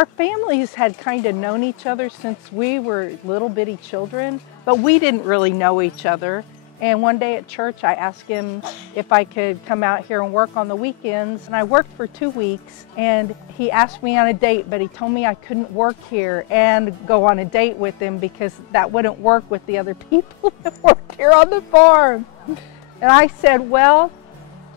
Our families had kind of known each other since we were little bitty children, but we didn't really know each other. And one day at church, I asked him if I could come out here and work on the weekends. And I worked for 2 weeks, and he asked me on a date, but he told me I couldn't work here and go on a date with him because that wouldn't work with the other people that work here on the farm. And I said, well,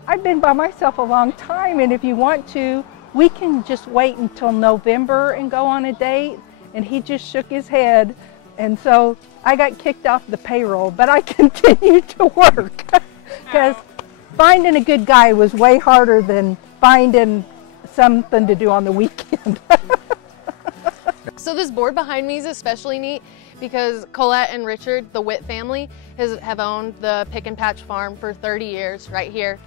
I've been by myself a long time, and if you want to, we can just wait until November and go on a date. And he just shook his head. And so I got kicked off the payroll, but I continued to work because finding a good guy was way harder than finding something to do on the weekend. So this board behind me is especially neat because Colette and Richard, the Witt family, have owned the Pick and Patch farm for 30 years right here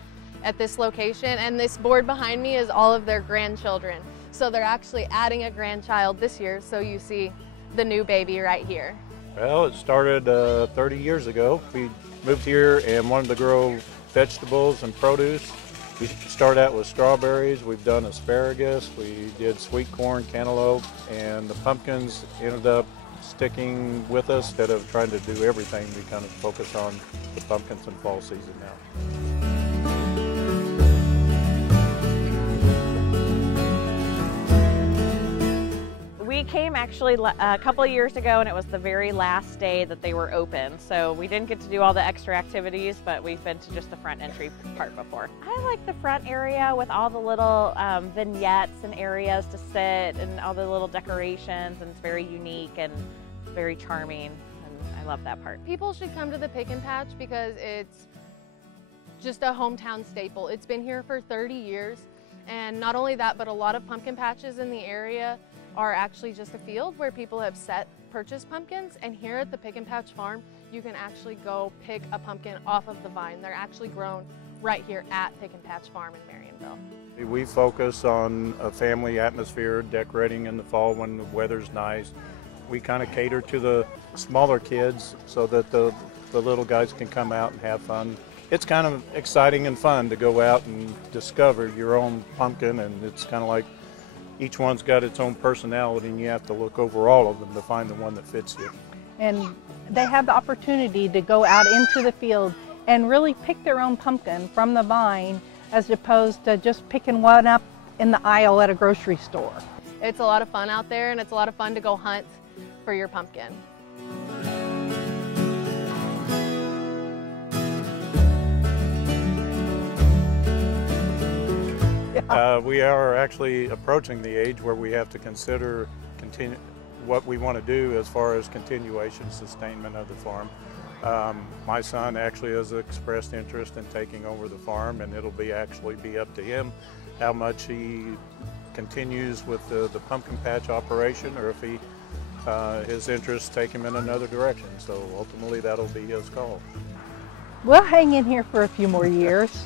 at this location. And this board behind me is all of their grandchildren. So they're actually adding a grandchild this year, so you see the new baby right here. Well, it started 30 years ago. We moved here and wanted to grow vegetables and produce. We started out with strawberries, we've done asparagus, we did sweet corn, cantaloupe, and the pumpkins ended up sticking with us. Instead of trying to do everything, we kind of focus on the pumpkins in fall season now. We came actually a couple of years ago, and it was the very last day that they were open. So we didn't get to do all the extra activities, but we've been to just the front entry part before. I like the front area with all the little vignettes and areas to sit and all the little decorations, and it's very unique and very charming, and I love that part. People should come to the Pick and Patch because it's just a hometown staple. It's been here for 30 years, and not only that, but a lot of pumpkin patches in the area are actually just a field where people have purchased pumpkins, and here at the Pick and Patch farm, you can actually go pick a pumpkin off of the vine. They're actually grown right here at Pick and Patch farm in Marionville. We focus on a family atmosphere, decorating in the fall when the weather's nice. We kind of cater to the smaller kids so that the little guys can come out and have fun. It's kind of exciting and fun to go out and discover your own pumpkin, and it's kind of like each one's got its own personality, and you have to look over all of them to find the one that fits you. And they have the opportunity to go out into the field and really pick their own pumpkin from the vine, as opposed to just picking one up in the aisle at a grocery store. It's a lot of fun out there, and it's a lot of fun to go hunt for your pumpkin. We are actually approaching the age where we have to consider what we want to do as far as continuation, sustainment of the farm. My son actually has expressed interest in taking over the farm, and it'll actually be up to him how much he continues with the pumpkin patch operation, or if his interests take him in another direction. So ultimately that'll be his call. We'll hang in here for a few more years.